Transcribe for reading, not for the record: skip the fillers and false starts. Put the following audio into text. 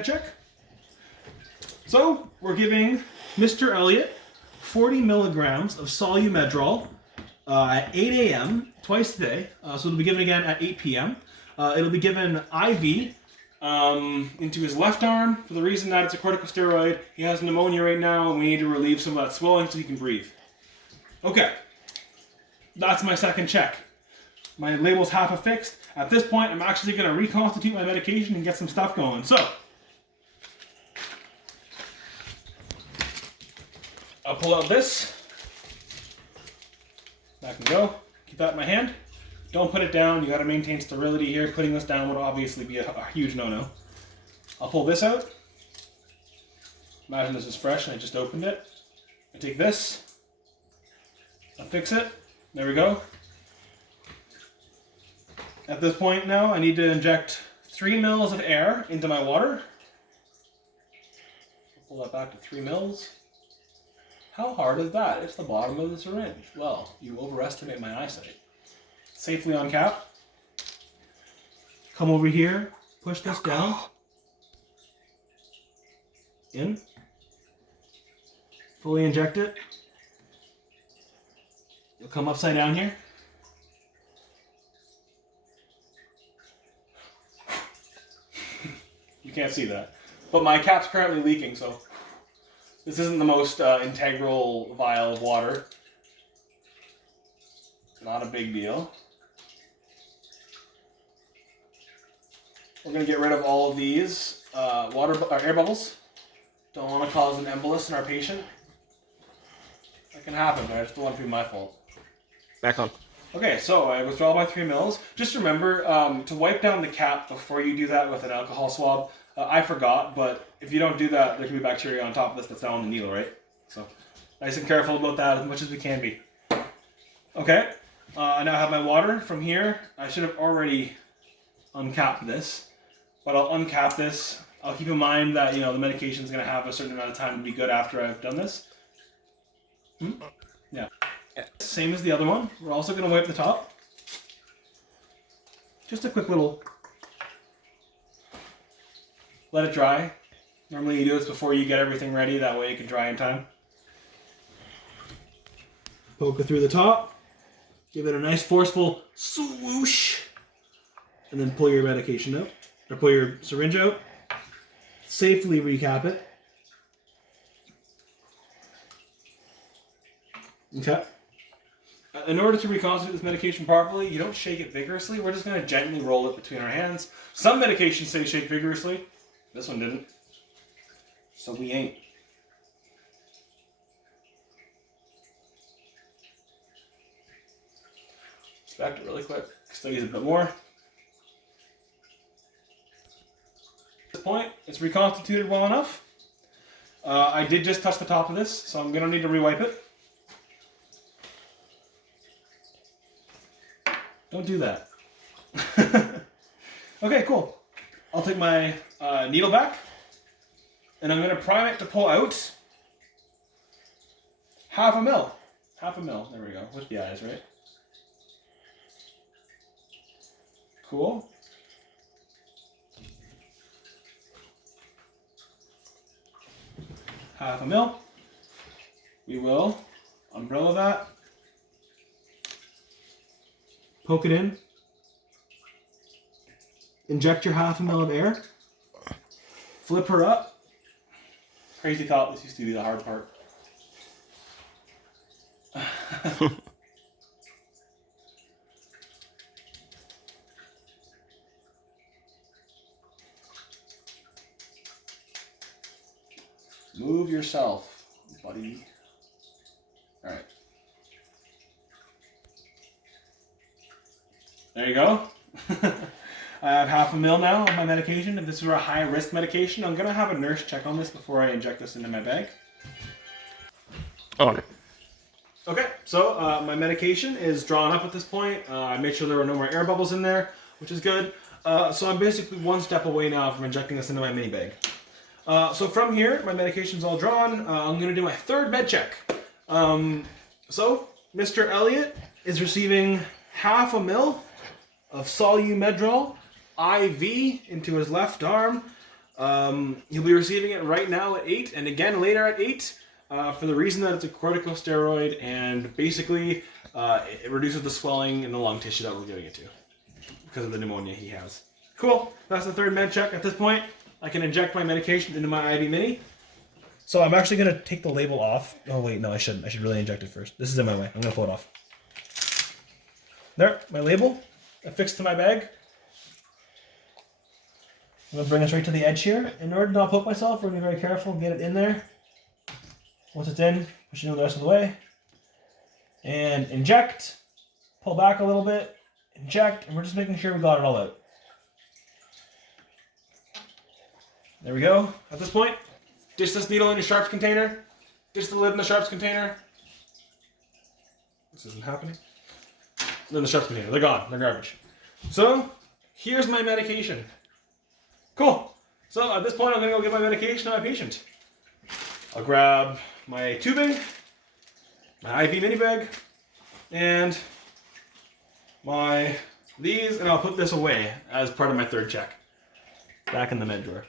Check. So we're giving Mr. Elliot 40 milligrams of Solumedrol at 8 a.m. twice a day. So it'll be given again at 8 p.m. It'll be given IV into his left arm for the reason that it's a corticosteroid. He has pneumonia right now, and we need to relieve some of that swelling so he can breathe. Okay, that's my second check. My label's half affixed. At this point, I'm actually going to reconstitute my medication and get some stuff going. So I'll pull out this. That can go. Keep that in my hand. Don't put it down. You got to maintain sterility here. Putting this down would obviously be a huge no-no. I'll pull this out. Imagine this is fresh and I just opened it. I take this. I'll fix it. There we go. At this point now, I need to inject 3 mils of air into my water. Pull that back to 3 mils. How hard is that? It's the bottom of the syringe. Well, you overestimate my eyesight. Safely on cap. Come over here. Push this down. In. Fully inject it. You'll come upside down here. You can't see that. But my cap's currently leaking, so this isn't the most integral vial of water. Not a big deal. We're going to get rid of all of these air bubbles. Don't want to cause an embolus in our patient. That can happen, but I just don't want it to be my fault. Back on. Okay, so I withdraw by 3 mils. Just remember to wipe down the cap before you do that with an alcohol swab. I forgot, but if you don't do that, there can be bacteria on top of this that's down on the needle, right? So, nice and careful about that as much as we can be. Okay, I now have my water. From here, I should have already uncapped this, but I'll uncap this. I'll keep in mind that, the medication is going to have a certain amount of time to be good after I've done this. Yeah. Same as the other one. We're also going to wipe the top. Just a quick little... Let it dry. Normally you do this before you get everything ready, that way it can dry in time. Poke it through the top. Give it a nice forceful swoosh. And then pull your medication out. Or pull your syringe out. Safely recap it. Okay. In order to reconstitute this medication properly, you don't shake it vigorously. We're just going to gently roll it between our hands. Some medications say shake vigorously. This one didn't. So we ain't. Inspect it really quick. Studies a bit more. At this point, it's reconstituted well enough. I did just touch the top of this, so I'm going to need to rewipe it. Don't do that. Okay, cool. I'll take my needle back, and I'm going to prime it to pull out half a mil. Half a mil. There we go. With the eyes, right? Cool. Half a mil. We will umbrella that. Poke it in. Inject your half a mil of air. Flip her up. Crazy thought this used to be the hard part. Move yourself, buddy. All right. There you go. I have half a mil now of my medication. If this were a high-risk medication, I'm going to have a nurse check on this before I inject this into my bag. On. Okay, so my medication is drawn up at this point. I made sure there were no more air bubbles in there, which is good. So I'm basically one step away now from injecting this into my mini bag. So from here, my medication's all drawn. I'm going to do my third med check. So Mr. Elliot is receiving half a mil of Solumedrol IV into his left arm He'll be receiving it right now at 8, and again later at 8, for the reason that it's a corticosteroid, and basically it reduces the swelling in the lung tissue that we're giving it to because of the pneumonia he has. Cool. That's the third med check. At this point, I can inject my medication into my IV mini. So I'm actually going to take the label off. Oh wait, no, I shouldn't. I should really inject it first. This is in my way. I'm going to pull it off. There, my label affixed to my bag. I'm going to bring this right to the edge here. In order to not poke myself, we're going to be very careful, get it in there. Once it's in, push it in the rest of the way. And inject. Pull back a little bit. Inject. And we're just making sure we got it all out. There we go. At this point, dish this needle in your sharps container. Dish the lid in the sharps container. This isn't happening. In the sharps container. They're gone. They're garbage. So, here's my medication. Cool. So, at this point, I'm going to go give my medication to my patient. I'll grab my tubing, my IV mini bag, and these, and I'll put this away as part of my third check. Back in the med drawer.